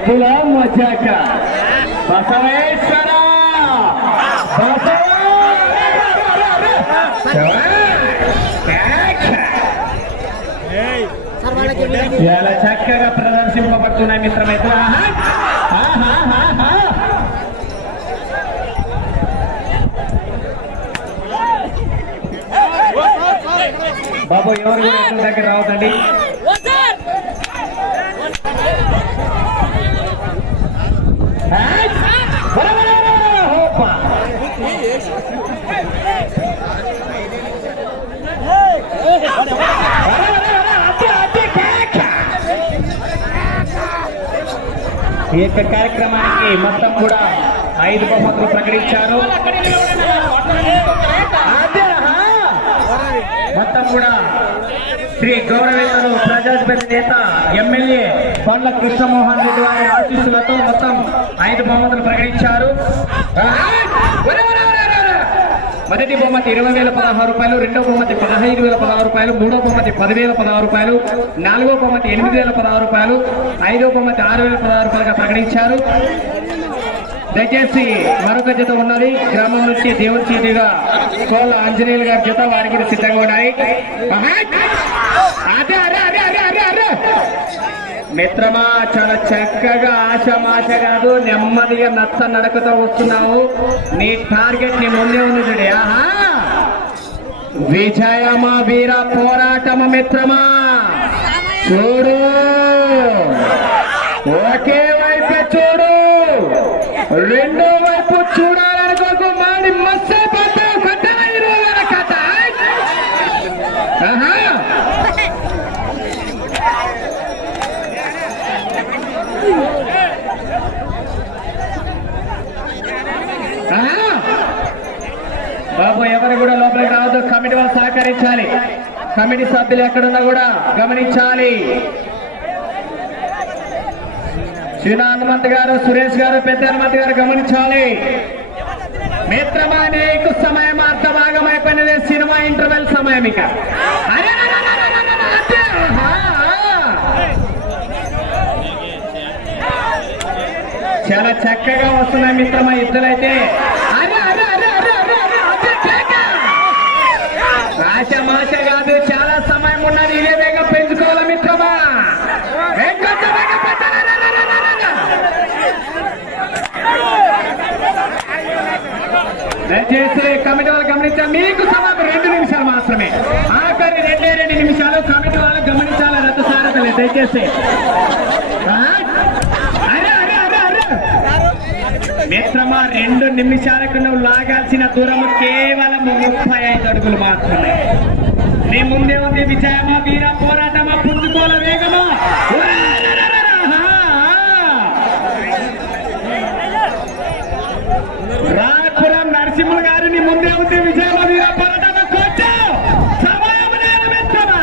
ఎద్దుల మజాక బసవేశ్వర! బసవ చాలా చక్కగా ప్రదర్శింపబడుతున్నాయి మిత్రమైతే బాబు ఎవరు కూడా దగ్గర రావద్దండి. ఈ యొక్క కార్యక్రమానికి మొత్తం కూడా ఐదు బహుమతులు ప్రకటించారు. మొత్తం కూడా శ్రీ గౌరవేతలు కాంగ్రెస్ నేత ఎమ్మెల్యే బండ్ల కృష్ణమోహన్ రెడ్డి వారి ఆశీస్సులతో మొత్తం ఐదు బహుమతులు ప్రకటించారు. మొదటి బహుమతి ఇరవై వేల పదహారు రూపాయలు రెండో బహుమతి పదహైదు వేల పదహారు రూపాయలు మూడో బహుమతి పదివేల పదహారు రూపాయలు నాలుగో బహుమతి ఎనిమిది వేల పదహారు రూపాయలు ఐదో బహుమతి ఆరు వేల పదహారు రూపాయలుగా ప్రకటించారు. దయచేసి మరొక జత ఉన్నది. గ్రామం నుంచి దేవుడి చీటిగా కోళ్ళ ఆంజనేయులు గారి జత వారి కూడా సిద్ధంగా ఉన్నాయి. అదే, మిత్రమా చాలా చక్కగా ఆశమాశ కాదు నెమ్మదిగా నచ్చ నడకతో వస్తున్నావు. నీ టార్గెట్ నీ ముందే ఉంది చూడే. ఆహా! విజయమా వీర పోరాటమ మిత్రమా? చూడు. ఒకే వైపు చూడు. రెండో వైపు చూడాలనుకోకు మాడి మస్సే పట్టావు కొట్టగా ఇరవై వేల కథ ఆహా ఆహా! బాబు ఎవరు కూడా లోపలికి రావద్దు కమిటీ వాళ్ళు సహకరించాలి కమిటీ సభ్యులు ఎక్కడున్నా కూడా గమనించాలి. శ్రీనా హనుమంత్ గారు సురేష్ గారు పెద్ద హనుమంత్ గారు గమనించాలి. మిత్రమా నీకు సమయం అర్థభాగమైపోయినది సినిమా ఇంటర్వెల్ సమయం ఇక. చాలా చక్కగా వస్తున్నాయి మిత్రమా ఇద్దరైతే. చేసే కమిటీ వాళ్ళు గమనించాలి మీకు సమాధానం రెండు నిమిషాలు మాత్రమే. ఆఖరి రెండే రెండు నిమిషాలు కమిటీ వాళ్ళు గమనించాలి రథ సారథులు దయచేసి అరే మిత్రమా రెండు నిమిషాలకు నువ్వు లాగాల్సిన దూరము కేవలం ముప్పై ఐదు అడుగులు మాత్రమే. నీ ముందే ఉంది విజయమా వీర పోరాటమా పుంజుకోల వేగమా రాపురం నరసింహులు గారు నీ ముందే ఉంది విజయమా వీర పోరాటమా కొట్టు సమయం లేదు మిత్రమా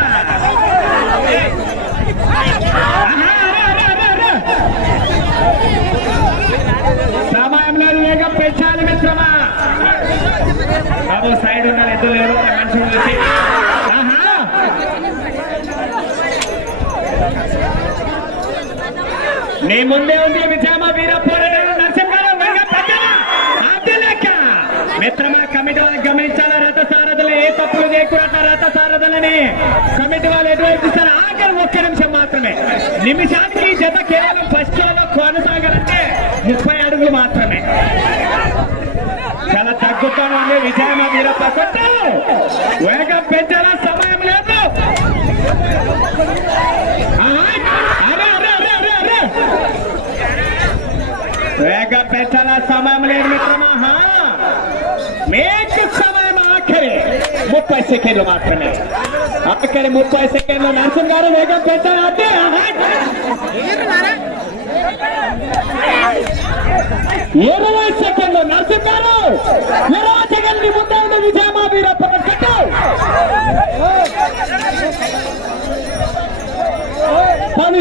ఆహా, అరే, అరే, అరే, అరే. సమయంలో వేగం మిత్రమా? బాబు సైడ్ ఉండాలి ఎద్దు లేరు మనిషి వచ్చి నీ ముందే ఉంది విజయమ వీర పోరాటం నరసింహారావు మిత్రమా కమిటీ వాళ్ళు గమనించాలా? రథ సారథులు ఏ తప్పులు చేయకుండా రథ సారథులని కమిటీ వాళ్ళు ఎటువైపు ఇస్తారు ఆఖరి ఒక్క నిమిషం మాత్రమే. నిమిషానికి జత కేవలం ఫస్ట్లో కొనసాగాలంటే ముప్పై అడుగులు మాత్రమే చాలా తగ్గుతాను అండి విజయమ వీరప్ప కొట్టు వేగం పెంచాలా సమయం లేదు. వేగం అరే, పెంచాల సమయం లేదు మిత్రమా మీకు సమయం ఆఖరి. ముప్పై సెకండ్లు మాత్రమే. ఆఖరి ముప్పై సెకండ్లు. నర్సన్ గారు వేగం పెంచాలి అంటే ఇరవై ವಿರಾಜಗಲ್ಲಿ ಮುಂದಾದ ವಿಜಯಮ ವೀರಪ್ಪನ ಕಟ್ಟು పది